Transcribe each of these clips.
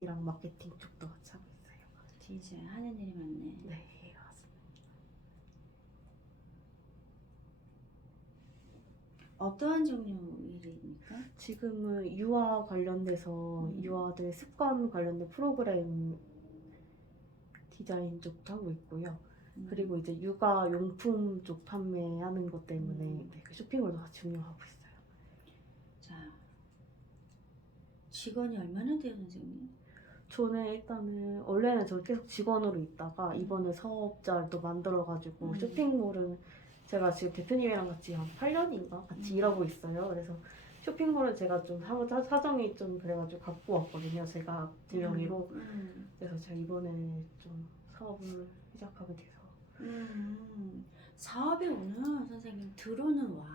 이랑 마케팅 쪽도 같이 하고 있어요. 진짜 하는 일이 많네. 네, 맞습니다. 어떠한 종류 일입니까? 지금은 유아 관련돼서 유아들 습관 관련된 프로그램 디자인 쪽도 하고 있고요. 그리고 이제 육아 용품 쪽 판매하는 것 때문에 네, 그 쇼핑몰도 같이 운영하고 있어요. 자, 직원이 얼마나 돼요, 선생님? 저는 일단은 원래는 저 계속 직원으로 있다가 이번에 사업자를 또 만들어가지고 쇼핑몰은 제가 지금 대표님이랑 같이 한 8년인가 같이 일하고 있어요. 그래서 쇼핑몰은 제가 좀 사정이 좀 그래가지고 갖고 왔거든요. 제가 제 명의로. 그래서 제가 이번에 좀 사업을 시작하게 돼서. 사업에 오는 선생님 들어는 와.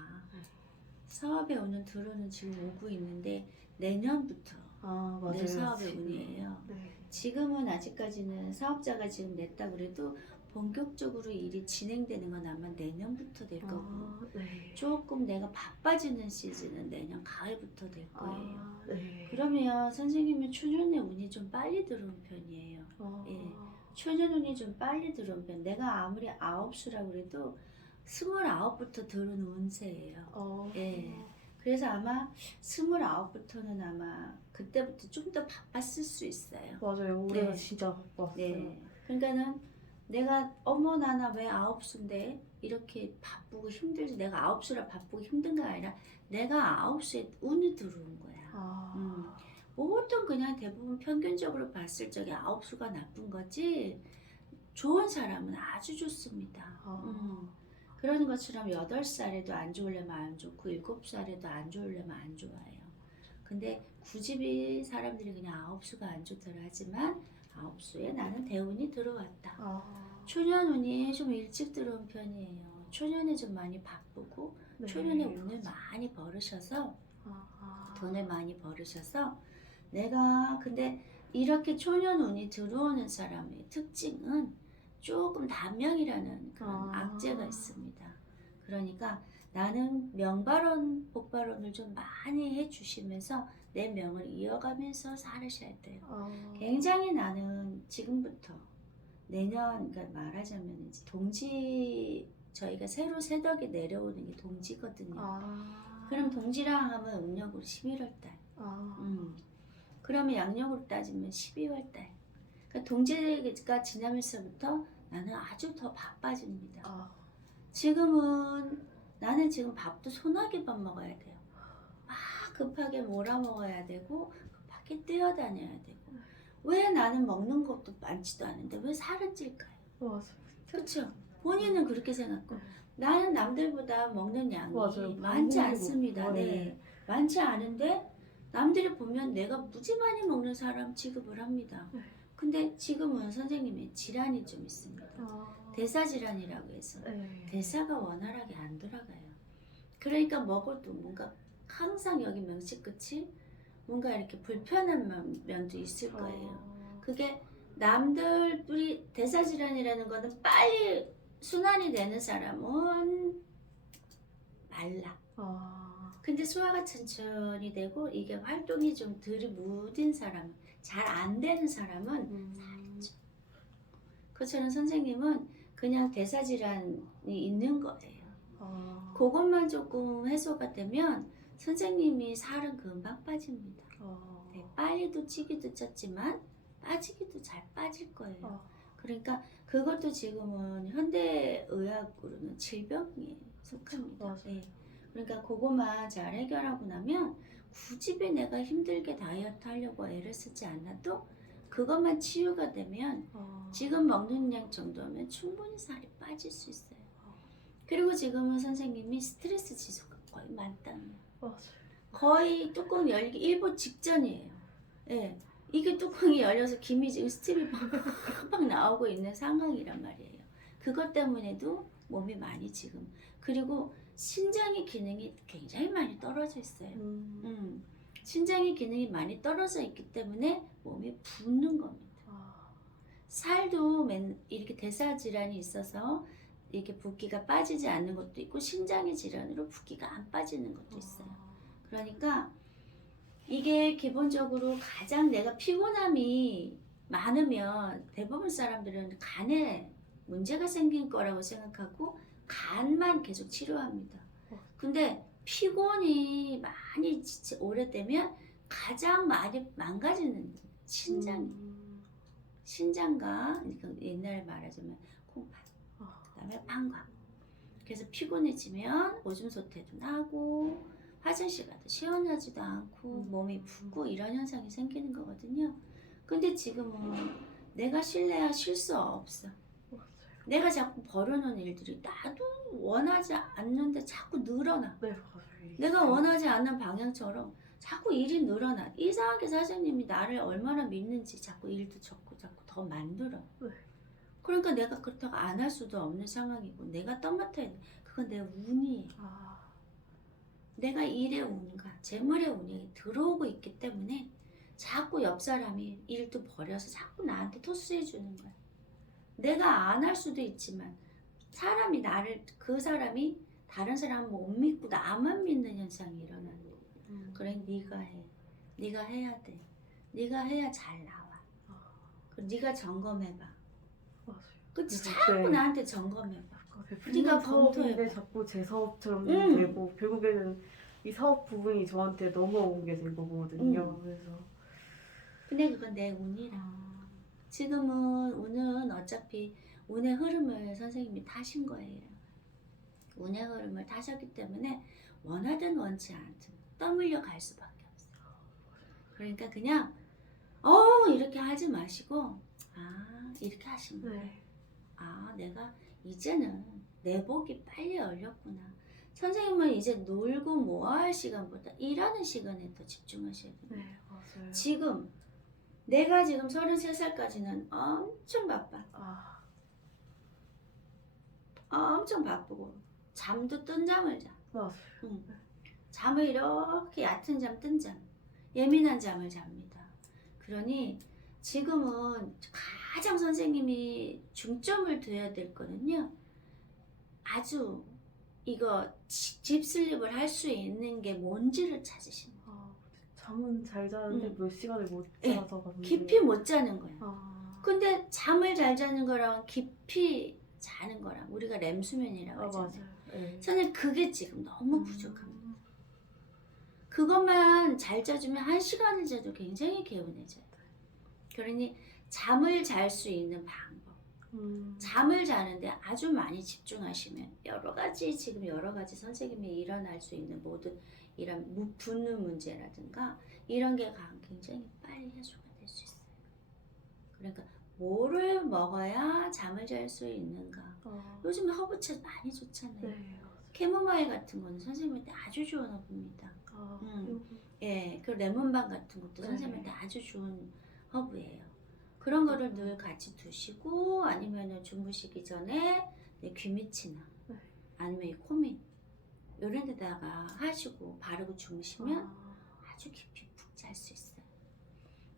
사업에 오는 들어는 지금 오고 있는데 내년부터 아, 맞아요. 내 사업의 지금. 운이에요. 네. 지금은 아직까지는 사업자가 지금 냈다 그래도 본격적으로 일이 진행되는 건 아마 내년부터 될 거고 네. 조금 내가 바빠지는 시즌은 내년 가을부터 될 거예요. 네. 그러면 선생님은 초년의 운이 좀 빨리 들어온 편이에요. 예. 초년 운이 좀 빨리 들어온 편. 내가 아무리 9수라고 그래도 29부터 들어오는 운세예요. 예. 그래서 아마 29부터는 아마 그때부터 좀 더 바빴을 수 있어요. 맞아요. 올해가 네. 진짜 바빴어요. 네. 그러니까는 내가 어머 나나 왜 9수인데 이렇게 바쁘고 힘들지. 내가 9수라 바쁘고 힘든가 아니라 내가 9수에 운이 들어온 거야. 보통 그냥 대부분 평균적으로 봤을 적에 9수가 나쁜 거지 좋은 사람은 아주 좋습니다. 그런 것처럼 8살에도 안 좋으려면 안 좋고 7살에도 안 좋으려면 안 좋아요. 근데 굳이 사람들이 그냥 9수가 안 좋다고 하지만 9수에 나는 대운이 들어왔다. 초년운이 좀 일찍 들어온 편이에요. 초년에 좀 많이 바쁘고 네. 초년에 운을 많이 벌으셔서 돈을 많이 벌으셔서 내가 근데 이렇게 초년운이 들어오는 사람의 특징은 조금 단명이라는 그런 악재가 있습니다. 그러니까 나는 명발언, 복발언을 좀 많이 해주시면서 내 명을 이어가면서 살으셔야 돼요. 굉장히 나는 지금부터 내년, 그러니까 말하자면 이제 동지, 저희가 새로 새덕에 내려오는 게 동지거든요. 그럼 동지랑 하면 음력으로 11월달. 그러면 양력으로 따지면 12월달. 그러니까 동지가 지나면서부터 나는 아주 더 바빠집니다. 지금은 나는 지금 밥도 소나게 밥 먹어야 돼요. 막 급하게 몰아 먹어야 되고 급하게 뛰어다녀야 되고 왜 나는 먹는 것도 많지도 않은데 왜 살을 찔까요? 그렇죠? 본인은 그렇게 생각하고 나는 남들보다 먹는 양이 맞아요. 많지 방송이고. 않습니다. 네. 많지 않은데 남들이 보면 내가 무지 많이 먹는 사람 취급을 합니다. 근데 지금은 선생님의 질환이 좀 있습니다. 대사질환이라고 해서 대사가 원활하게 안 돌아가요. 그러니까 먹어도 뭔가 항상 여기 명치 끝이 뭔가 이렇게 불편한 면도 있을 거예요. 그게 남들이 대사질환이라는 거는 빨리 순환이 되는 사람은 말라. 근데 소화가 천천히 되고 이게 활동이 좀 덜 무딘 사람, 잘 안 되는 사람은 살죠. 그처럼 선생님은 그냥 대사질환이 있는 거예요. 그것만 조금 해소가 되면 선생님이 살은 금방 빠집니다. 네, 빨리도 찌기도 쪘지만 빠지기도 잘 빠질 거예요. 그러니까 그것도 지금은 현대의학으로는 질병에 속합니다. 네. 그러니까 그것만 잘 해결하고 나면 굳이 내가 힘들게 다이어트 하려고 애를 쓰지 않아도 그것만 치유가 되면 지금 먹는 양 정도면 충분히 살이 빠질 수 있어요. 그리고 지금은 선생님이 스트레스 지수가 거의 만땅이에요. 거의 뚜껑 열기 일보 직전이에요. 예. 이게 뚜껑이 열려서 김이 지금 스팀이 팍팍 나오고 있는 상황이란 말이에요. 그것 때문에도 몸이 많이 지금 그리고 신장의 기능이 굉장히 많이 떨어져 있어요. 신장의 기능이 많이 떨어져 있기 때문에 몸이 붓는 겁니다. 살도 이렇게 대사 질환이 있어서 이렇게 붓기가 빠지지 않는 것도 있고 신장의 질환으로 붓기가 안 빠지는 것도 있어요. 그러니까 이게 기본적으로 가장 내가 피곤함이 많으면 대부분 사람들은 간에 문제가 생긴 거라고 생각하고 간만 계속 치료합니다. 근데 피곤이 많이 오래되면 가장 많이 망가지는 신장이. 신장과 그러니까 옛날에 말하자면 콩팥, 그다음에 방광. 그래서 피곤해지면 오줌 소태도 나고 화장실 가도 시원하지도 않고 몸이 붓고 이런 현상이 생기는 거거든요. 근데 지금은 내가 실내야 쉴 수 없어. 내가 자꾸 벌여놓은 일들이 나도 원하지 않는데 자꾸 늘어나. 네, 맞아요. 내가 원하지 않는 방향처럼 자꾸 일이 늘어나. 이상하게 사장님이 나를 얼마나 믿는지 자꾸 일도 적고 자꾸 더 만들어. 네. 그러니까 내가 그렇다고 안 할 수도 없는 상황이고 내가 떠맡아야 돼. 그건 내 운이에요. 내가 일의 운과 재물의 운이 들어오고 있기 때문에 자꾸 옆 사람이 일도 버려서 자꾸 나한테 토스해 주는 거야. 내가 안 할 수도 있지만 사람이 나를 그 사람이 다른 사람은 못 믿고 나만 믿는 현상이 일어나는 거야. 그래 네가 해. 네가 해야 돼. 네가 해야 잘 나와. 그리고 네가 점검해봐. 맞아요. 그치? 그래서 자꾸 네. 나한테 점검해봐. 네가 검토해봐. 사업인데 자꾸 제 사업처럼 응. 되고 결국에는 이 사업 부분이 저한테 넘어오게 된 거거든요. 그래서 근데 그건 내 운이라. 지금은 운은 어차피 운의 흐름을 선생님이 타신 거예요. 운의 흐름을 타셨기 때문에 원하든 원치 않든 떠밀려 갈 수밖에 없어요. 그러니까 그냥 이렇게 하지 마시고 이렇게 하시면 돼요. 네. 내가 이제는 내 복이 빨리 열렸구나. 선생님은 이제 놀고 모아할 시간보다 일하는 시간에 더 집중하셔야 돼요. 네, 맞아요. 지금 내가 지금 33살까지는 엄청 바빠. 엄청 바쁘고 잠도 뜬 잠을 자. 맞아요. 잠을 이렇게 얕은 잠, 뜬 잠, 예민한 잠을 잡니다. 그러니 지금은 가장 선생님이 중점을 둬야 될 거는요. 아주 이거 딥슬립을 할 수 있는 게 뭔지를 찾으시는 거예요. 잠은 잘 자는데 몇 시간을 못 네, 자서 깊이 못 자는 거예요. 근데 잠을 잘 자는 거랑 깊이 자는 거랑 우리가 렘 수면이라고 하잖아요. 맞아요. 네. 저는 그게 지금 너무 부족합니다. 그것만 잘 자주면 1시간을 자도 굉장히 개운해져요. 그러니 잠을 잘 수 있는 방법. 잠을 자는데 아주 많이 집중하시면 여러 가지 선생님이 일어날 수 있는 모든 이런 붓는 문제라든가 이런 게 굉장히 빨리 해소가 될 수 있어요. 그러니까 뭐를 먹어야 잠을 잘 수 있는가. 요즘 허브차 많이 좋잖아요. 네. 캐모마일 같은 거는 선생님한테 아주 좋은 허브입니다. 예, 그 레몬밤 같은 것도 네. 선생님한테 아주 좋은 허브예요. 그런 거를 늘 같이 두시고 아니면은 주무시기 전에 귀밑이나 아니면 이 코밑 이런 데다가 하시고 바르고 주무시면 아주 깊이 푹 잘 수 있어요.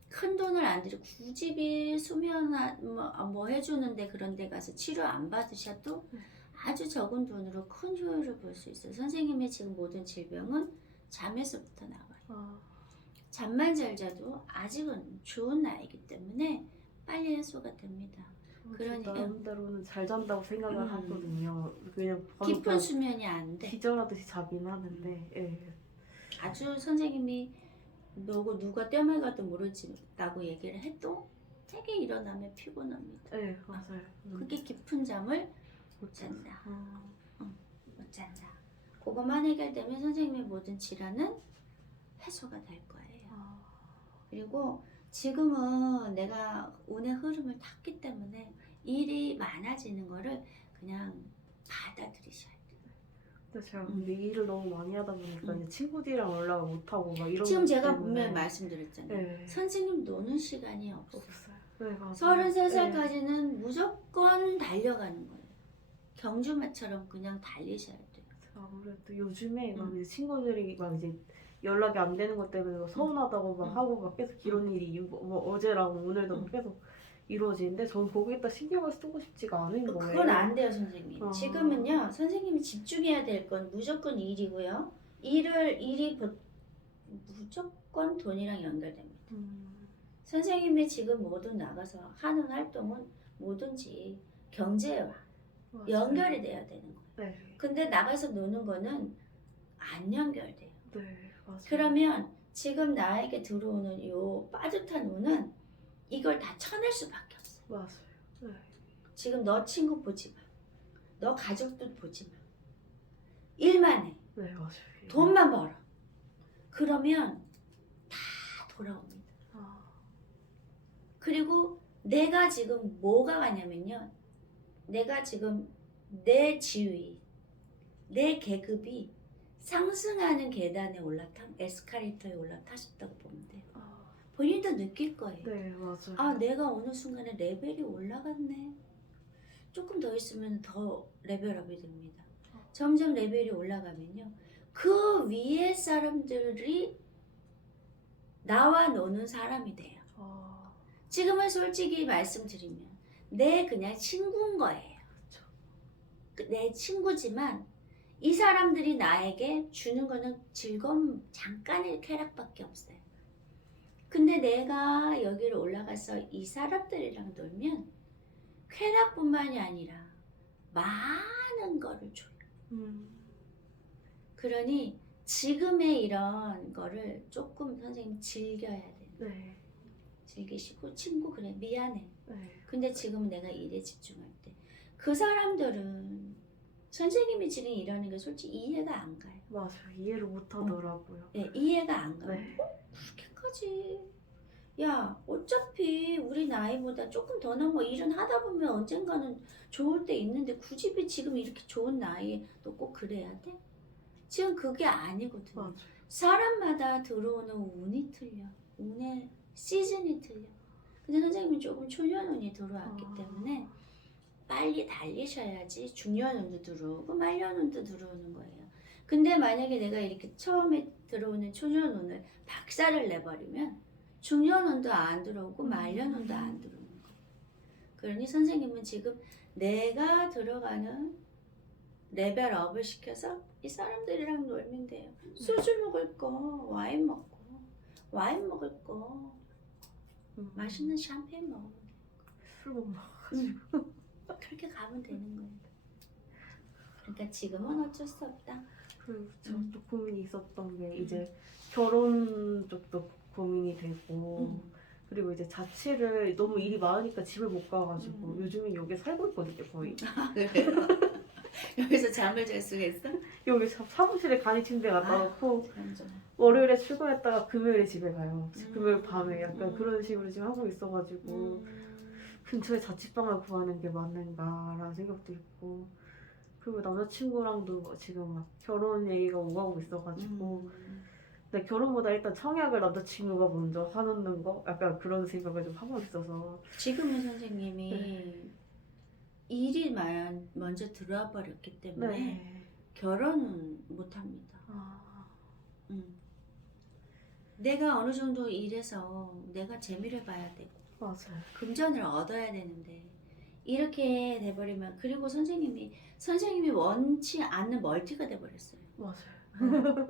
큰 돈을 안 들이고 굳이 수면 뭐 해주는데 그런 데 가서 치료 안 받으셔도 아주 적은 돈으로 큰 효율을 볼 수 있어요. 선생님의 지금 모든 질병은 잠에서부터 나와요. 잠만 잘 자도 아직은 좋은 나이기 때문에 빨리 해소가 됩니다. 그러니 나름대로는 잘 잔다고 생각을 하거든요. 그냥 깊은 수면이 안 돼. 기절하듯이 자긴 하는데. 예. 아주 선생님이 너고 누가 뺨을 가도 모르겠다고 얘기를 해도 되게 일어나면 피곤합니다. 네, 맞아요. 그게 깊은 잠을 못 잔다. 못 잔다. 그것만 해결되면 선생님의 모든 질환은 해소가 될 거예요. 그리고 지금은 내가 운의 흐름을 탔기 때문에 일이 많아지는 거를 그냥 받아들이셔야 돼요. 근데 제가 근데 일을 너무 많이 하다 보니까 이제 친구들이랑 연락을 못 하고 막 이런. 지금 제가 때문에. 분명히 말씀드렸잖아요. 네. 선생님 노는 시간이 없어요. 네, 맞아요. 33살까지는 무조건 달려가는 거예요. 경주마처럼 그냥 달리셔야 돼요. 아무래도 요즘에 막 이제 친구들이 막 이제 연락이 안 되는 것 때문에 막 서운하다고 막 하고 막 계속 이런 일이 뭐 어제랑 오늘도 막 계속 이루어지는데 저는 거기에다 신경을 쓰고 싶지가 않은 거예요. 그건 안 돼요, 선생님. 지금은요, 선생님이 집중해야 될 건 무조건 일이고요. 일이 무조건 돈이랑 연결됩니다. 음. 선생님이 지금 모든 나가서 하는 활동은 뭐든지 경제와 맞아요. 연결이 돼야 되는 거예요. 네. 근데 나가서 노는 거는 안 연결돼요. 네, 맞아요. 그러면 지금 나에게 들어오는 요 빠듯한 운은 이걸 다 쳐낼 수밖에 없어요. 맞아요. 네. 지금 너 친구 보지 마. 너 가족도 보지 마. 일만 해. 네, 맞아요. 돈만 벌어. 그러면 다 돌아옵니다. 아, 그리고 내가 지금 뭐가 가냐면요. 내가 지금 내 지위, 내 계급이 상승하는 계단에 에스컬레이터에 올라타셨다고 보면 돼요. 아, 본인도 느낄 거예요. 네, 맞아요. 아, 내가 어느 순간에 레벨이 올라갔네. 조금 더 있으면 더 레벨업이 됩니다. 점점 레벨이 올라가면요. 그 위에 사람들이 나와 노는 사람이 돼요. 아, 지금은 솔직히 말씀드리면 내 그냥 친구인 거예요. 그쵸. 내 친구지만 이 사람들이 나에게 주는 거는 즐거움 잠깐의 쾌락밖에 없어요. 근데 내가 여기로 올라가서 이 사람들이랑 놀면 쾌락뿐만이 아니라 많은 거를 줘요. 음. 그러니 지금의 이런 거를 조금 선생님 즐겨야 돼요. 네. 즐기시고 친구 그래 미안해. 네. 근데 지금은 내가 일에 집중할 때 그 사람들은 선생님이 지금 이러는 게 솔직히 이해가 안 가요. 맞아요. 이해를 못 하더라고요. 네, 이해가 안 가요. 네. 그렇게까지. 야, 어차피 우리 나이보다 조금 더 넘어 일은 하다 보면 언젠가는 좋을 때 있는데 굳이 지금 이렇게 좋은 나이에 너 꼭 그래야 돼? 지금 그게 아니거든요. 맞아요. 사람마다 들어오는 운이 틀려. 운의 시즌이 틀려. 근데 선생님이 조금 초년운이 들어왔기 때문에 빨리 달리셔야지 중년운도 들어오고 말년운도 들어오는 거예요. 근데 만약에 내가 이렇게 처음에 들어오는 초년운을 박살을 내버리면 중년운도 안 들어오고 말년운도 안 들어오는 거예요. 그러니 선생님은 지금 내가 들어가는 레벨업을 시켜서 이 사람들이랑 놀면 돼요. 소주 먹을 거 와인 먹고 와인 먹을 거 맛있는 샴페인 먹으면 돼요. 술 못 먹어가지고. 그렇게 가면 되는 거예요. 그러니까 지금은 어쩔 수 없다. 그리고 저도 고민이 있었던 게 이제 결혼 쪽도 고민이 되고 그리고 이제 자취를 너무 일이 많으니까 집을 못 가가지고 요즘은 여기 살고 있거든요 거의. 그래요? 여기서 잠을 잘 수가 있어? 여기 사무실에 간이 침대 갖다 놓고 완전. 월요일에 출근했다가 금요일에 집에 가요. 금요일 밤에 약간 그런 식으로 지금 하고 있어가지고 근처에 자취방을 구하는 게 맞는가라는 생각도 있고 그리고 남자친구랑도 지금 막 결혼 얘기가 오가고 있어가지고 근데 결혼보다 일단 청약을 남자친구가 먼저 사놓는 거 약간 그런 생각을 좀 하고 있어서 지금은 선생님이 일이 먼저 들어와 버렸기 때문에 네. 결혼은 못합니다. 아, 내가 어느 정도 일해서 내가 재미를 봐야 되고 맞아요. 금전을 얻어야 되는데 이렇게 돼버리면 그리고 선생님이 원치 않는 멀티가 돼버렸어요. 맞아요.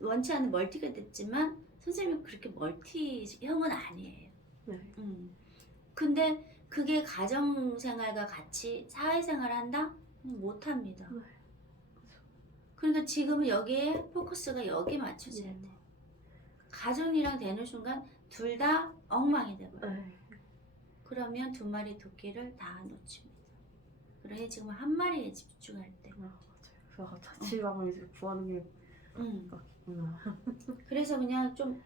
원치 않는 멀티가 됐지만 선생님이 그렇게 멀티형은 아니에요. 네. 근데 그게 가정생활과 같이 사회생활을 한다? 못합니다. 네. 그러니까 지금은 여기에 포커스가 여기 맞춰져야 돼. 가정이랑 되는 순간 둘 다 엉망이 돼버려요. 네. 그러면 두 마리 토끼를 다 놓칩니다. 그러니 지금 한 마리에 집중할 때. 맞아요. 그래서 자취방을 이제 구하는 게 맞구나. 그래서 그냥 좀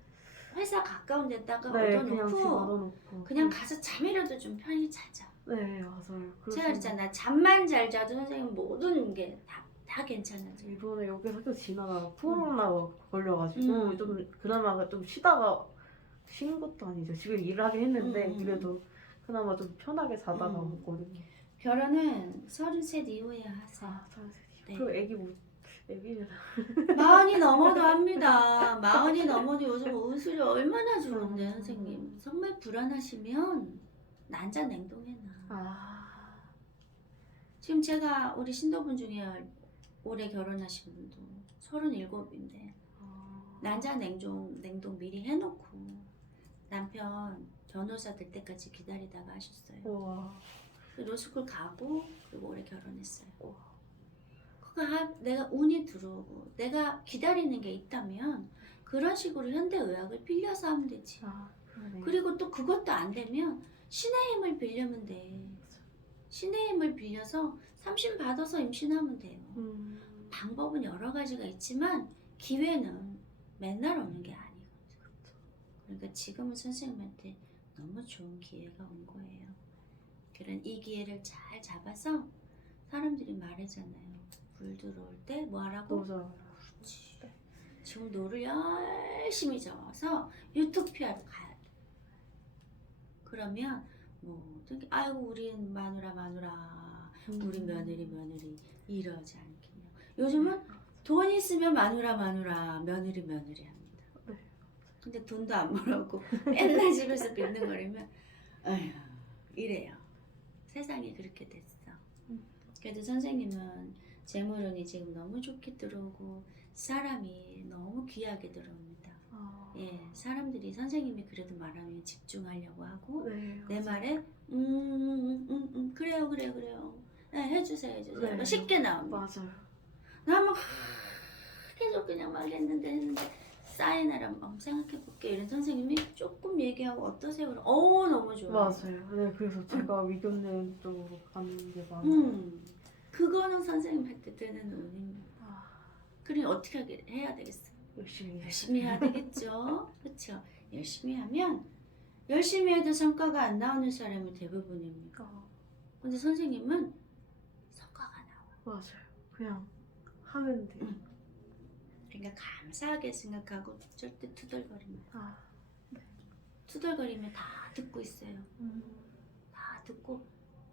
회사 가까운 데다가 네, 그냥 집 얻어놓고 얻어놓고 그냥 가서 잠이라도 좀 편히 자자. 네, 맞아요. 제가 그랬잖아. 잠만 잘 자도 선생님 모든 게 다 괜찮아져. 이번에 여기 학교 지나다가 코로나 걸려가지고 좀 그나마 좀 쉬다가 쉰 것도 아니죠. 지금 일을 하긴 했는데 그래도 그나마 좀 편하게 자다가 왔거든요. 결혼은 33 이후에 하세요. 아, 참. 네. 그리고 애기는 40이 넘어도 합니다. 40이 넘어도 요즘 운수이 얼마나 좋은데 선생님. 정말 불안하시면 난자 냉동해놔. 아, 지금 제가 우리 신도분 중에 올해 결혼하신 분도 37인데 난자 냉동 미리 해놓고 남편 변호사 될 때까지 기다리다가 하셨어요. 우와. 로스쿨 가고 그리고 올해 결혼했어요. 우와. 내가 운이 들어오고 내가 기다리는 게 있다면 그런 식으로 현대의학을 빌려서 하면 되지. 그러네. 그리고 또 그것도 안 되면 신의 힘을 빌려면 돼. 신의 힘을 빌려서 삼신 받아서 임신하면 돼요. 방법은 여러 가지가 있지만 기회는 맨날 오는 게 아니거든요. 그러니까 지금은 선생님한테 너무 좋은 기회가 온 거예요. 그런 이 기회를 잘 잡아서 사람들이 말하잖아요. 불 들어올 때 뭐 하라고? 맞아요. 그렇지. 지금 노를 열심히 저어서 유토피아로 가야 돼. 그러면 모든 게 아이고 우리 마누라 우리 며느리 이러지 않겠냐. 요즘은 돈 있으면 마누라 며느리 합니다. 네. 근데 돈도 안 벌었고 맨날 집에서 빈둥거리면 아휴 이래요. 세상이 그렇게 됐어. 그래도 선생님은 재물운이 지금 너무 좋게 들어오고 사람이 너무 귀하게 들어옵니다. 예, 사람들이 선생님이 그래도 말하면 집중하려고 하고 네, 내 맞아요. 말에 그래요. 네, 해주세요. 네. 쉽게 나옵니다. 맞아요. 나막 계속 그냥 막 했는데 사인을 생각해볼게 이런 선생님이 조금 얘기하고 어떠세요? 그럼 너무 좋아요. 맞아요. 네, 그래서 제가 위교는 또 가는 게 많아요. 그거는 선생님한테 드는 운입니다. 그러니 어떻게 해야 되겠어요? 열심히 해야 되겠죠. 그렇죠. 열심히 하면 열심히 해도 성과가 안 나오는 사람이 대부분입니다. 근데 선생님은 성과가 나와요. 맞아요. 그냥 하면 돼요. 그러니까 감사하게 생각하고 절대 투덜거리면 네. 투덜거리면 다 듣고 있어요. 다 듣고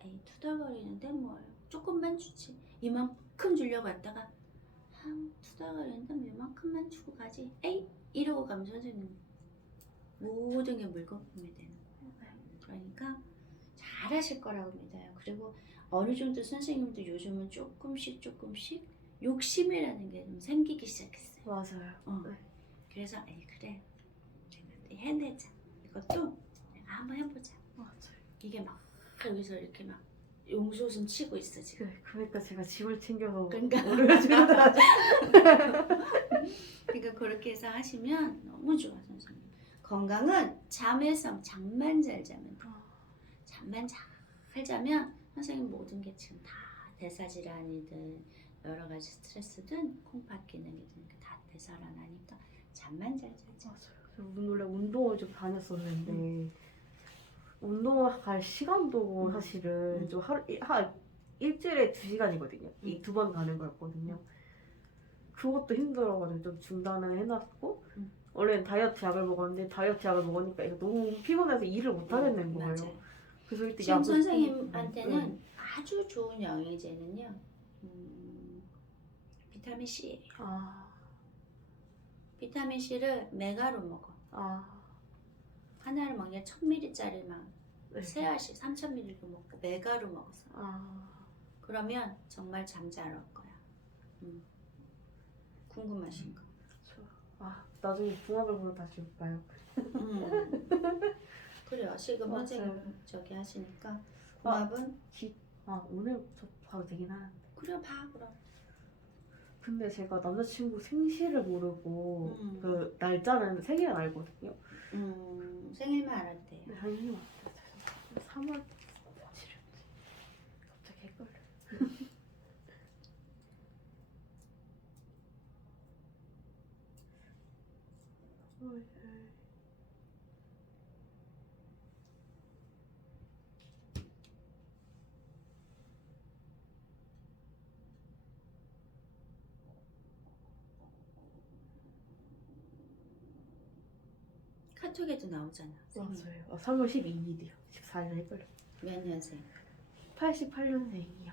에이 투덜거리는데 뭘 조금만 주지 이만큼 주려고 했다가 투덜거리는데 이만큼만 주고 가지 에이 이러고 가면 선생님 모든 게 물거품이 되는 거예요. 그러니까 잘하실 거라고 믿어요. 그리고 어느 정도 선생님도 요즘은 조금씩 욕심이라는 게 좀 생기기 시작했어요. 맞아요. 네. 그래서 그래 해내자. 이것도 내가 한번 해보자. 맞아요. 이게 막 여기서 이렇게 막 용솟음 치고 있어 지금. 네, 그러니까 제가 집을 챙겨서 그러니까. 오래지는 그러니까 그렇게 해서 하시면 너무 좋아 선생님. 건강은 잠만 잘 자면 돼. 잠만 잘 자면 선생님 모든 게 지금 다 대사질환이든 여러 가지 스트레스든 콩팥 기능이든 다 되살아나니까 잠만 잘 자자. 맞아요. 원래 운동을 좀 다녔었는데 운동을 갈 시간도 사실은 좀 일주일에 2시간이거든요. 이 2번 가는 거였거든요. 그것도 힘들어가지고 좀 중단을 해놨고 원래는 다이어트 약을 먹었는데 다이어트 약을 먹으니까 이거 너무 피곤해서 일을 못 하겠는 거예요. 맞아요. 그래서 이때 지금 약을 선생님한테는 아주 좋은 영양제는요. 비타민 C예요. 비타민 C를 메가로 먹어. 하나를 먹냐 1000ml짜리만 네. 3알씩 3000ml도 먹고 메가로 먹었어. 그러면 정말 잠 잘 올 거야. 궁금하신 거. 나중에 궁합을 보러 다시 올까요? 그래요. 지금 맞아요. 선생님 저기 하시니까 궁합은 오늘부터 봐도 되긴 하는데. 그래 봐 그럼. 근데 제가 남자친구 생시를 모르고 그 날짜는 생일은 알거든요. 생일만 알아도 돼요. 네, 생일만 알아요. 3월 며칠이었지? 갑자기 헷갈려. 카톡에도 나오잖아. 맞아요. 3월 12일이요. 14일 헷갈려. 몇 년생? 88년생이요.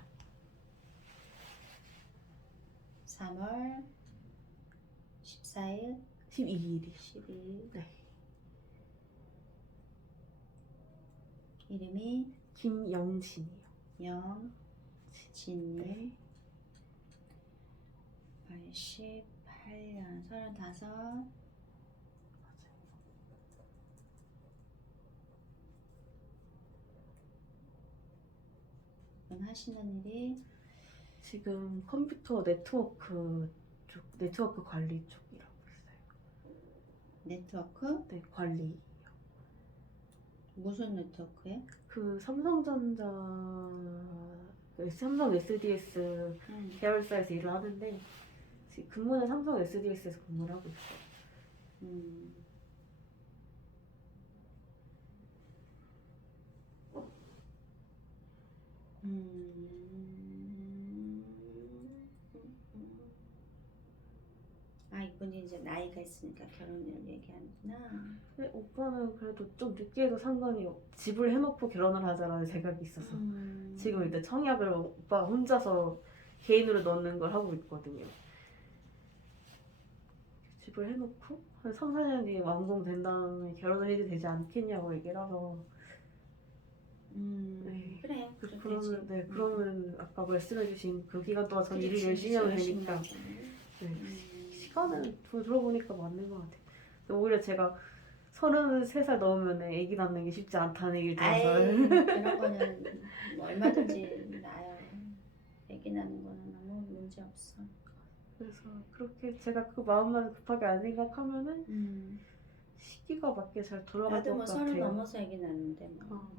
3월 14일 12일이요. 12일. 네. 이름이 김영진이요. 영진님. 네. 88년 35 지금 하시는 일이 지금 컴퓨터 네트워크 쪽, 네트워크 관리 쪽이라고 있어요. 네트워크? 네, 관리. 무슨 네트워크에? 그 삼성전자, 삼성 SDS 계열사에서 일을 하는데 지금 근무는 삼성 SDS에서 근무를 하고 있어요. 음. 아, 이분이 이제 나이가 있으니까 결혼을 얘기하는구나. 근데 오빠는 그래도 좀 늦게 해도 상관이 집을 해놓고 결혼을 하자라는 생각이 있어서 지금 일단 청약을 오빠 혼자서 개인으로 넣는 걸 하고 있거든요. 집을 해놓고 한 3, 4년 뒤에 완공된 다음에 결혼을 해도 되지 않겠냐고 얘기를 해서 네. 그래. 그러면 네, 그러면 아까 말씀해주신 그 기간 동안 전 일을 열심히 하면 되니까 네. 시간을 들어보니까 맞는 것 같아요. 근데 오히려 제가 33살 넘으면 아기 낳는 게 쉽지 않다는 얘기를 들어서 그런 거는 뭐 얼마든지 나요. 아기 낳는 거는 아무 문제 없어. 그래서 그렇게 제가 그 마음만 급하게 안 생각하면은 시기가 맞게 잘 돌아갈 나도 것 뭐 같아요. 30 넘어서 아기 낳는데 뭐.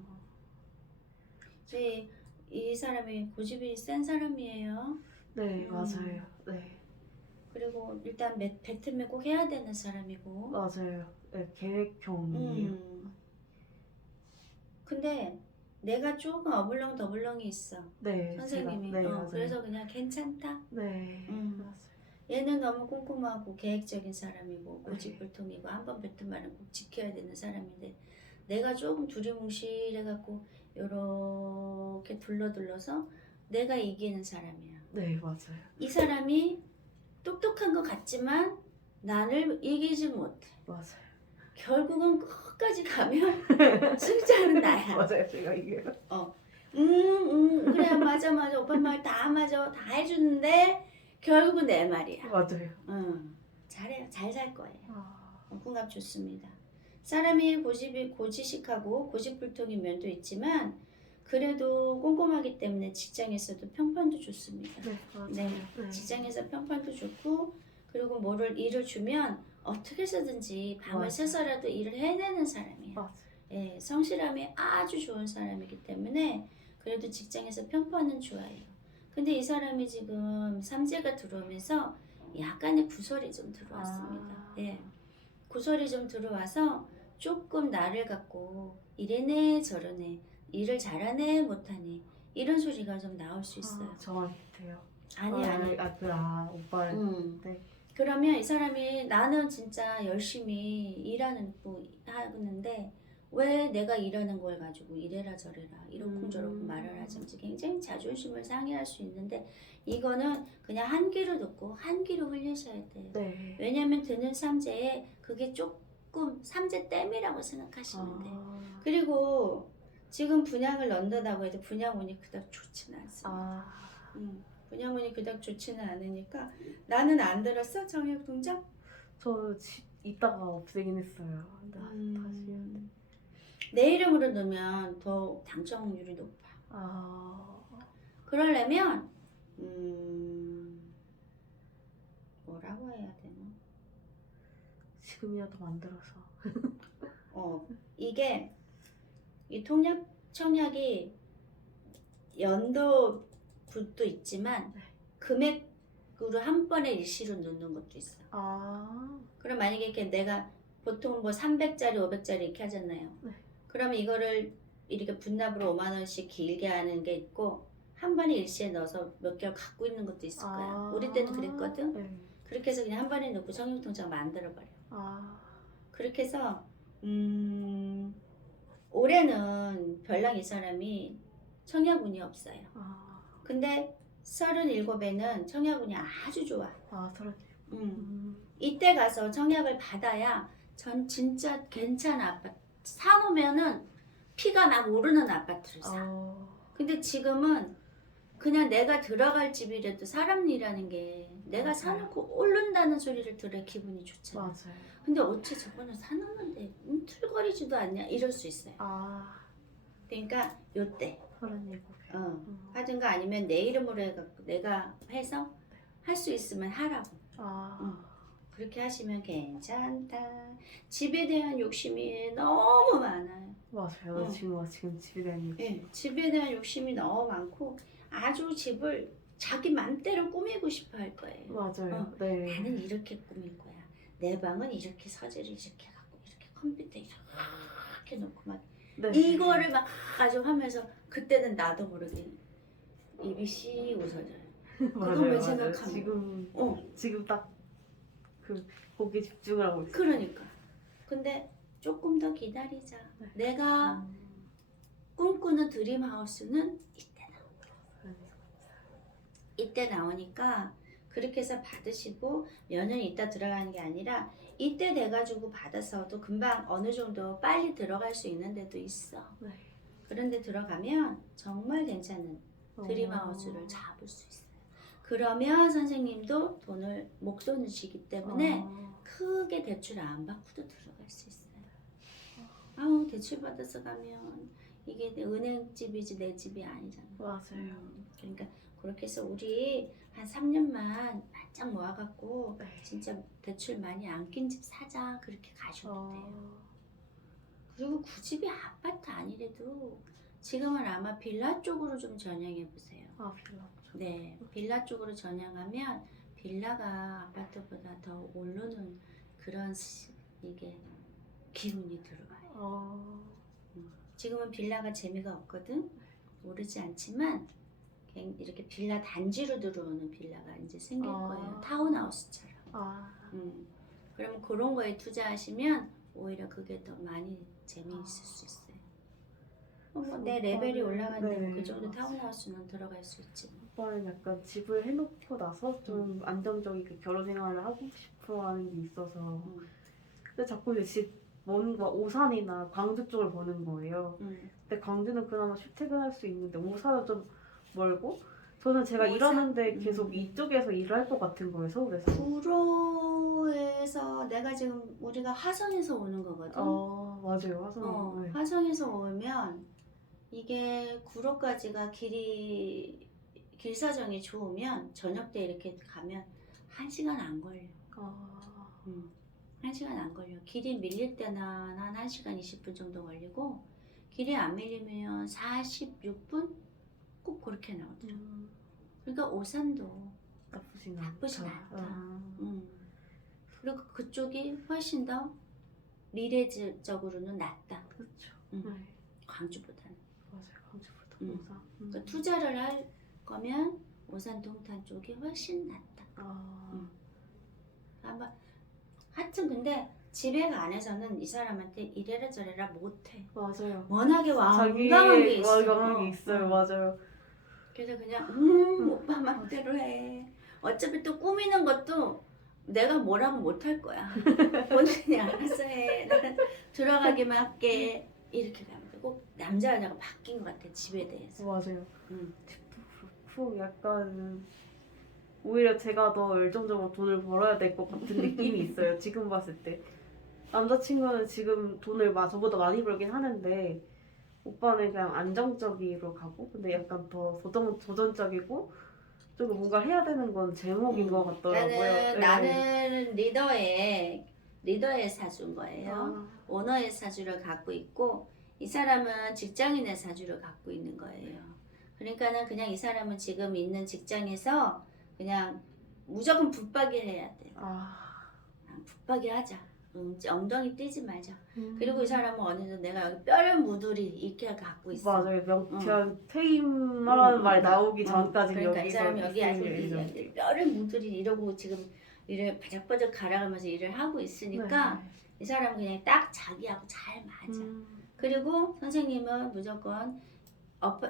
이 사람이 고집이 센 사람이에요. 네, 맞아요. 네, 그리고 일단 뱉으면 꼭 해야 되는 사람이고. 맞아요. 네, 계획형이에요. 근데 내가 조금 어불렁더불렁이 있어. 네, 선생님이. 제가, 네, 맞아요. 그래서 그냥 괜찮다. 네, 맞아요. 얘는 너무 꼼꼼하고 계획적인 사람이고 고집불통이고 한 번 뱉은 말은 꼭 지켜야 되는 사람인데 내가 조금 두리뭉실해갖고 요렇게 둘러서 내가 이기는 사람이야. 네, 맞아요. 이 사람이 똑똑한 것 같지만 나를 이기지 못해. 맞아요. 결국은 끝까지 가면 승자는 나야. 맞아요, 제가 이게. 그래 맞아 오빠 말 다 맞아 다 해주는데 결국은 내 말이야. 맞아요. 잘해요. 잘 살 거예요. 아, 궁합 좋습니다. 사람이 고지식하고 고집불통인 면도 있지만 그래도 꼼꼼하기 때문에 직장에서도 평판도 좋습니다. 네, 맞아요. 네, 네. 직장에서 평판도 좋고 그리고 일을 주면 어떻게 해서든지 밤을 맞아요. 새서라도 일을 해내는 사람이에요. 맞아요. 예, 성실함이 아주 좋은 사람이기 때문에 그래도 직장에서 평판은 좋아요. 근데 이 사람이 지금 삼재가 들어오면서 약간의 구설이 좀 들어왔습니다. 예, 구설이 좀 들어와서 조금 나를 갖고 이래네 저러네 일을 잘하네 못하네 이런 소리가 좀 나올 수 있어요. 저한테요. 아니. 오빠를. 네. 그러면 이 사람이 나는 진짜 열심히 하는데 왜 내가 일하는 걸 가지고 이래라 저래라 이러쿵저러쿵 말을 하든지 굉장히 자존심을 상해할 수 있는데 이거는 그냥 한 귀로 듣고 한 귀로 흘리셔야 돼요. 네. 왜냐면 드는 삼재에 그게 조금 삼재 땜이라고 생각하시면 돼요. 그리고 지금 분양을 넣는다고 해도 분양운이 그닥 좋지는 않습니다. 분양운이 그닥 좋지는 않으니까 나는 안 들었어? 청약통장? 저 이따가 없애긴 했어요. 다시. 내 이름으로 넣으면 더 당첨률이 높아. 그러려면 뭐라고 해야 되나? 지금이라도 만들어서. 이게 이 청약이 연도부도 있지만 금액으로 한 번에 일시로 넣는 것도 있어. 그럼 만약에 이렇게 내가 보통 뭐 300짜리, 500짜리 이렇게 하잖아요. 네. 그러면 이거를 이렇게 분납으로 5만 원씩 길게 하는 게 있고 한 번에 일시에 넣어서 몇 개월 갖고 있는 것도 있을 거야. 우리 때는 그랬거든. 네. 그렇게 해서 그냥 한 번에 넣고 청약통장 만들어버려. 그렇게 해서 올해는 별랑 이 사람이 청약운이 없어요. 근데 37에는 청약운이 아주 좋아. 37. 이때 가서 청약을 받아야 전 진짜 괜찮은 아파트 사놓으면은 피가 막 오르는 아파트를 사. 근데 지금은 그냥 내가 들어갈 집이라도 사람 일하는 게 내가 사놓고 오른다는 소리를 들어야 기분이 좋잖아. 맞아요. 근데 어째 저거는 사놨는데 툴거리지도 않냐 이럴 수 있어요. 그러니까 요때 37. 하든가 아니면 내 이름으로 해갖고 내가 해서 할 수 있으면 하라고. 그렇게 하시면 괜찮다. 집에 대한 욕심이 너무 많아요. 맞아요. 지금 집에 대한 욕심. 네, 집에 대한 욕심이 너무 많고 아주 집을 자기 맘대로 꾸미고 싶어 할 거예요. 맞아요. 네. 나는 이렇게 꾸밀 거야. 내 방은 이렇게 서재를 이렇게 갖고 이렇게 컴퓨터 이렇게 놓고 막 네. 이거를 막 가지고 하면서 그때는 나도 모르게 입이 씩 웃어져요. 그것만 생각하면. 지금 딱 거기에 집중을 하고 있어요. 그러니까. 근데 조금 더 기다리자. 네. 내가 꿈꾸는 드림하우스는 이때 나오니까 그렇게 해서 받으시고 몇 년 있다 들어가는 게 아니라 이때 돼가지고 받아서도 금방 어느 정도 빨리 들어갈 수 있는 데도 있어. 네. 그런데 들어가면 정말 괜찮은 드림하우스를 잡을 수 있어요. 그러면 선생님도 목돈을 주기 때문에 크게 대출 안 받고도 들어갈 수 있어요. 아우 대출 받아서 가면 이게 내 은행집이지 내 집이 아니잖아. 맞아요. 그러니까 그렇게 해서 우리 한 3년만 바짝 모아갖고 네. 진짜 대출 많이 안 낀 집 사자 그렇게 가셔도 돼요. 그리고 그 집이 아파트 아니래도 지금은 아마 빌라 쪽으로 좀 전향해 보세요. 빌라. 네, 빌라 쪽으로 전향하면 빌라가 아파트보다 더 오르는 그런 이게 기운이 들어와요. 지금은 빌라가 재미가 없거든. 오르지 않지만 이렇게 빌라 단지로 들어오는 빌라가 이제 생길 거예요. 타운하우스처럼. 그러면 그런 거에 투자하시면 오히려 그게 더 많이 재미있을 수 있어요. 내 레벨이 올라간다면 그 정도 타운하우스는 들어갈 수 있지. 오빠는 약간 집을 해놓고 나서 좀 안정적이게 결혼 생활을 하고 싶어하는 게 있어서 근데 자꾸 이제 집 뭔가 오산이나 광주 쪽을 보는 거예요. 근데 광주는 그나마 출퇴근할 수 있는데 오산은 좀 멀고 저는 제가 일하는데 계속 이쪽에서 일을 할 것 같은 거예요. 서울에서. 구로에서 내가 지금 우리가 화성에서 오는 거거든. 맞아요. 화성. 네. 화성에서 오면 이게 구로까지가 길사정이 좋으면 저녁 때 이렇게 가면 1시간 안 걸려. 1시간 안 걸려. 길이 밀릴 때는 한 1시간 20분 정도 걸리고 길이 안 밀리면 46분? 꼭 그렇게 나오더라고. 그러니까 오산도 나쁘진 않다. 그리고 그쪽이 훨씬 더 미래적으로는 낫다. 그렇죠. 광주보다는. 맞아요. 광주보다 오산. 그러니까 투자를 할 거면 오산 동탄 쪽이 훨씬 낫다. 한번 하여튼 근데 지배 안에서는 이 사람한테 이래라 저래라 못해. 맞아요. 워낙에 완강한 게 있어. 완강한 게 있어요. 맞아요. 그래서 그냥 오빠 맘대로 해. 어차피 또 꾸미는 것도 내가 뭐라고 못할 거야. 본인이 알아서 해. 나는 들어가기만 할게. 이렇게 가면 되고 남자 여자가 바뀐 것 같아. 집에 대해서. 맞아요. 집도 그렇고 약간 오히려 제가 더 열정적으로 돈을 벌어야 될 것 같은 느낌이 있어요. 지금 봤을 때. 남자친구는 지금 돈을 저보다 많이 벌긴 하는데 오빠는 그냥 안정적으로 가고 근데 약간 더 도전적이고 좀 뭔가 해야 되는 건 제목인 것 같더라고요. 나는 리더의 사주인 거예요. 오너의 사주를 갖고 있고 이 사람은 직장인의 사주를 갖고 있는 거예요. 그러니까는 그냥 이 사람은 지금 있는 직장에서 그냥 무조건 붙박이 해야 돼. 붙박이 하자. 엉덩이 띄지 말자. 그리고 이 사람은 어느 정도 내가 여기 뼈를 묻으리 이렇게 갖고 있어. 맞아요. 제가 퇴임하라는 말 나오기 전까지 그러니까 이 사람이 여기 아주 뼈를 묻으리 이러고 지금 일을 바짝바짝 갈아가면서 일을 하고 있으니까 이 사람은 그냥 딱 자기하고 잘 맞아. 그리고 선생님은 무조건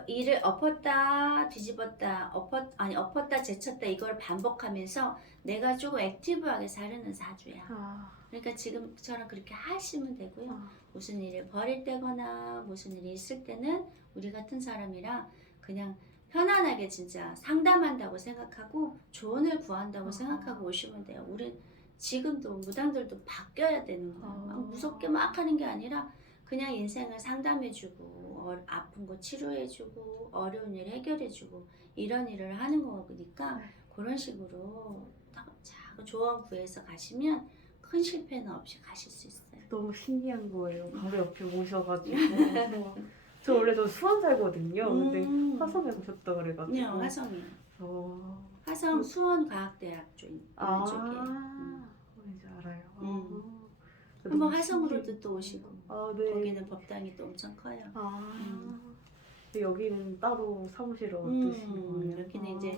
일을 엎었다 뒤집었다 엎었다 제쳤다 이걸 반복하면서 내가 조금 액티브하게 사르는 사주야. 그러니까 지금처럼 그렇게 하시면 되고요. 무슨 일을 벌일 때거나 무슨 일이 있을 때는 우리 같은 사람이랑 그냥 편안하게 진짜 상담한다고 생각하고 조언을 구한다고 생각하고 오시면 돼요. 우리 지금도 무당들도 바뀌어야 되는 거야. 막 무섭게 막 하는 게 아니라 그냥 인생을 상담해주고 아픈 거 치료해주고 어려운 일 해결해주고 이런 일을 하는 거니까 그런 식으로 자꾸 조언 구해서 가시면 큰 실패는 없이 가실 수 있어요. 너무 신기한 거예요. 바로 옆에 모셔가지고. 저 원래 저 수원 살거든요. 근데 화성에 오셨다 그래가지고. 네, 화성이요. 어. 화성 수원과학대학 쪽 있는 쪽이에요. 뭔지 알아요. 한번 너무 화성으로도 신기해요. 또 오시고 네. 거기는 법당이 또 엄청 커요. 근데 여기는 따로 사무실을 얻으시는 거예요? 여기는 이제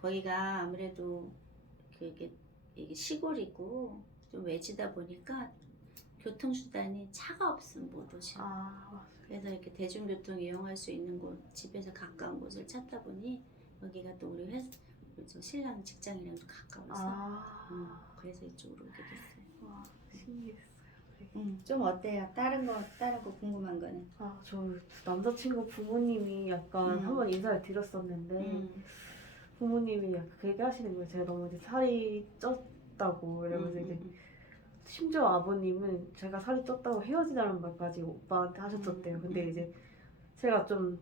거기가 아무래도 이게 시골이고 좀 외지다 보니까 교통수단이 차가 없으면 못 오셔. 맞아요. 그래서 이렇게 대중교통 이용할 수 있는 곳, 집에서 가까운 곳을 찾다 보니 여기가 또 우리 저 신랑 직장이랑 좀 가까워서 그래서 이쪽으로 오게 됐어요. 와, 신기했어요. 좀 어때요? 다른 거 궁금한 거는? 저 남자친구 부모님이 약간 한번 인사를 드렸었는데 부모님이 약간 그 얘기 하시는 거예요. 제가 너무 이제 살이 쪘다고 이러면서 이제 심지어 아버님은 제가 살이 쪘다고 헤어지자는 말까지 오빠한테 하셨었대요. 근데 이제 제가 좀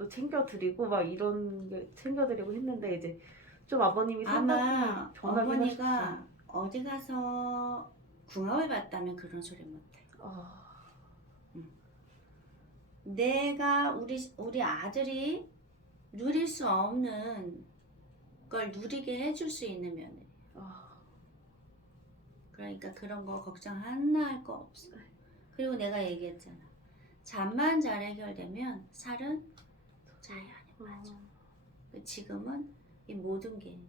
또 챙겨드리고 막 이런 게 챙겨드리고 했는데 이제 좀 아버님이 아마 변하긴 어머니가 하셨어요. 어디 가서 궁합을 봤다면 그런 소리 못해. 내가 우리 아들이 누릴 수 없는 걸 누리게 해줄 수 있는 며느리. 그러니까 그런 거 걱정 하나 할 거 없어. 그리고 내가 얘기했잖아. 잠만 잘 해결되면 살은 자연히 빠져. 지금은 이 모든 게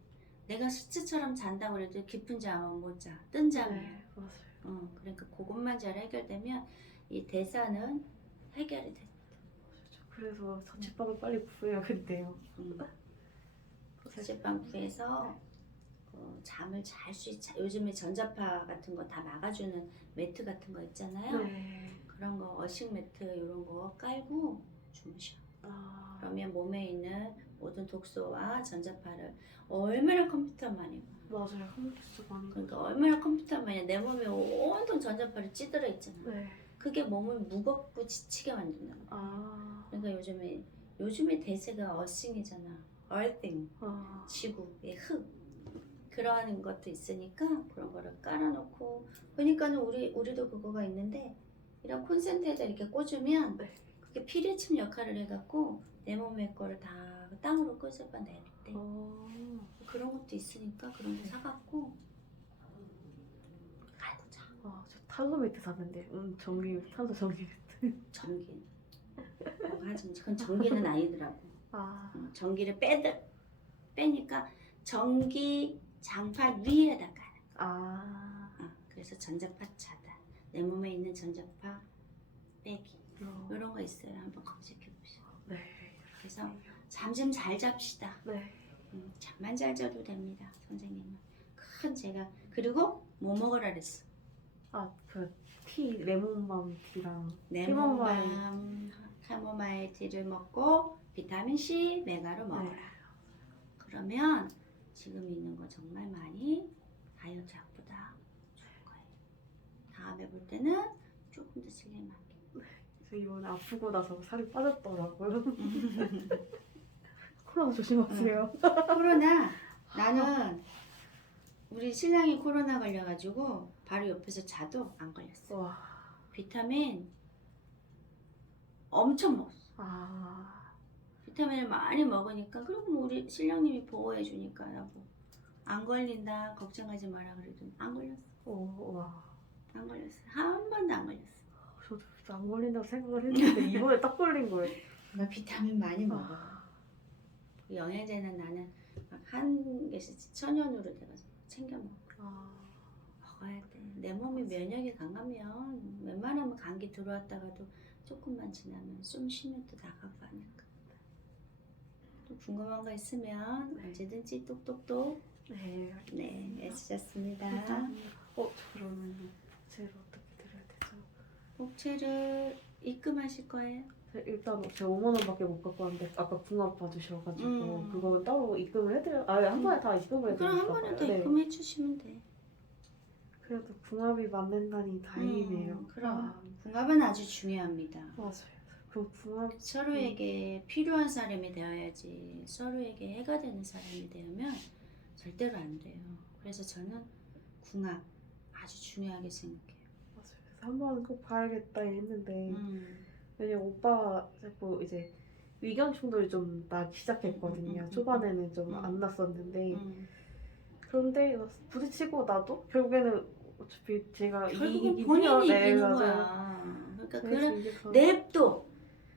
내가 시체처럼 잔다고 해도 깊은 잠은 못 자. 뜬 잠이야. 네, 맞아요. 그러니까 그것만 잘 해결되면 이 대사는 해결이 돼. 그래서 자취방을 빨리 구해야겠네요. 자취방 구해서 잠을 잘 수 있. 요즘에 전자파 같은 거 다 막아주는 매트 같은 거 있잖아요. 네. 그런 거 어식 매트 이런 거 깔고 주무셔. 그러면 몸에 있는 모든 독소와 전자파를 얼마나 컴퓨터만이 맞아요. 컴퓨터 많이. 그러니까 얼마나 컴퓨터만이 내 몸에 온통 전자파를 찌들어 있잖아. 네. 그게 몸을 무겁고 지치게 만든다. 그러니까 요즘에 대세가 어싱이잖아. earthing, 지구의 흙 그런 것도 있으니까 그런 거를 깔아놓고 그러니까는 우리도 그거가 있는데 이런 콘센트에다 이렇게 꽂으면 그게 피뢰침 역할을 해갖고 내 몸의 거를 다 땅으로 끄집어 내릴 그런 것도 있으니까 그런 거 사갖고 깔고 자. 저 탄소 매트 샀는데, 탄소 전기 매트. 전기. 하지만 그건 전기는 아니더라고. 전기를 빼니까 전기 장파 위에다 깔아. 그래서 전자파 차단. 내 몸에 있는 전자파 빼기. 이런 거 있어요. 한번 검색해 보시고. 네. 그래서 잠 좀 잘 잡시다. 네. 잠만 잘 자도 됩니다. 선생님은. 제가 그리고 뭐 먹으라 그랬어? 레몬밤 티랑 레몬밤, 카모마일 티를 먹고 비타민 C, 메가로 먹어라. 그러면 지금 있는 거 정말 많이 다이어트 약보다 좋을 거예요. 다음에 볼 때는 조금 더 슬림하게. 저 이번에 아프고 나서 살이 빠졌더라고요. 코로나 조심하세요. 코로나 나는 우리 신랑이 코로나 걸려가지고 바로 옆에서 자도 안 걸렸어. 비타민 엄청 먹었어. 비타민을 많이 먹으니까 그리고 뭐 우리 신랑님이 보호해 주니까 나고 안 걸린다 걱정하지 마라 그래도 안 걸렸어. 안 걸렸어. 한 번도 안 걸렸어. 저도 안 걸린다고 생각을 했는데 이번에 딱 걸린 거예요. 나 비타민 많이 먹어. 영양제는 나는 막 한 개씩 천연으로 돼가지고 챙겨 먹어. 먹어야 돼. 내 몸이 면역이 강하면 웬만하면 감기 들어왔다가도 조금만 지나면 숨 쉬면 또 나가고 하니까. 또 궁금한 거 있으면 언제든지 똑똑똑. 네, 애쓰셨습니다. 그러면 복채를 어떻게 드려야 되죠? 복채를 입금하실 거예요? 일단 제가 5만 원밖에 못 갖고 왔는데 아까 궁합 봐주셔가지고 그거 따로 입금을 해드려. 한 번에 다 입금을 해드릴까 그럼 한 번에 더 입금해 주시면 돼. 그래도 궁합이 맞는다니 다행이네요. 그럼 궁합은 아주 중요합니다. 맞아요. 그렇구나. 서로에게 필요한 사람이 되어야지 서로에게 해가 되는 사람이 되면 절대로 안 돼요. 그래서 저는 궁합 아주 중요하게 생각해요. 맞아요. 그래서 한번 꼭 봐야겠다 했는데 왜냐면 오빠 자꾸 이제 의견 충돌이 좀 나기 시작했거든요. 초반에는 좀 안 났었는데 그런데 부딪히고 나도 결국에는 어차피 제가 결국은 이기긴 본인이 해요. 네, 이기는 맞아요. 거야. 그러니까 그래서 그런 이겨서 냅둬.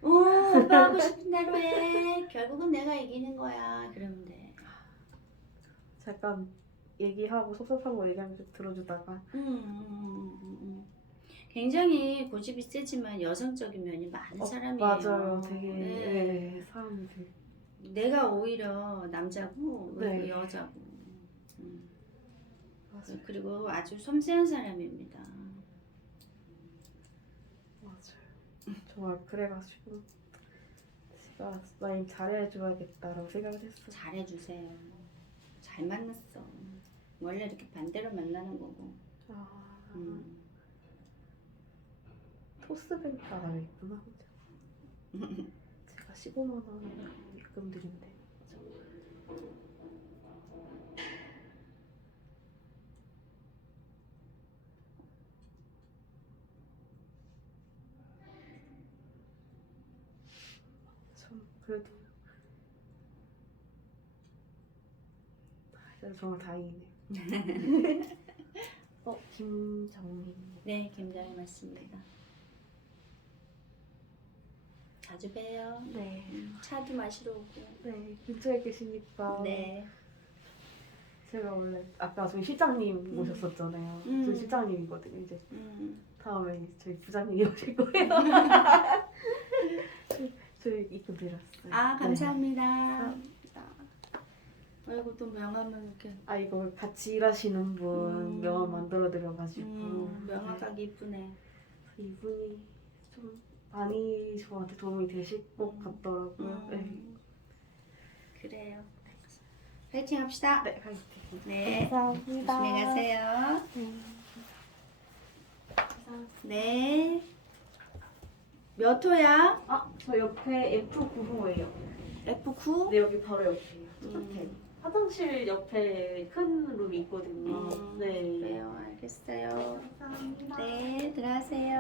오빠 하고 싶은 대로 해. 결국은 내가 이기는 거야. 그러면 돼. 잠깐 얘기하고 섭섭한 거 얘기하면 좀 들어주다가 굉장히 고집이 세지만 여성적인 면이 많은 사람이에요. 맞아요. 되게 네. 네, 사람이 되게 내가 오히려 남자고 네. 여자고. 맞아요. 그리고 아주 섬세한 사람입니다. 맞아요. 정말 그래가지고 제가 많이 잘해줘야겠다라고 생각을 했어요. 잘해주세요. 잘 만났어. 원래 이렇게 반대로 만나는 거고. 아, 토스뱅크 안에 있구나. 제가 15만 원 입금 드린대. 참 그래도 그래도 정말 다행이네. 김정민. 네, 김장이 맞습니다. 자주 봬요. 네. 차도 마시러 오고. 네, 근처에 계시니까. 네. 제가 원래 아까 저희 실장님 모셨었잖아요. 저희 실장님이거든요. 이제 다음에 저희 부장님이 오실 거예요. 저희 입금 드렸어요. 아, 감사합니다. 감사합니다. 아이고 또 명함을 이렇게. 아 이거 같이 일하시는 분 명함 만들어 드려가지고 명함각 이쁘네. 이분이 좀 많이 저한테 도움이 되실 것 같더라고요. 네. 그래요. 파이팅 합시다. 네, 화이팅. 네. 감사합니다. 조심히 가세요. 네. 몇 호야? 아, 저 옆에 F9호예요. F9? 네, 여기 바로 옆에요. 화장실 옆에 큰 룸이 있거든요. 네. 그래요. 알겠어요. 감사합니다. 네, 들어가세요.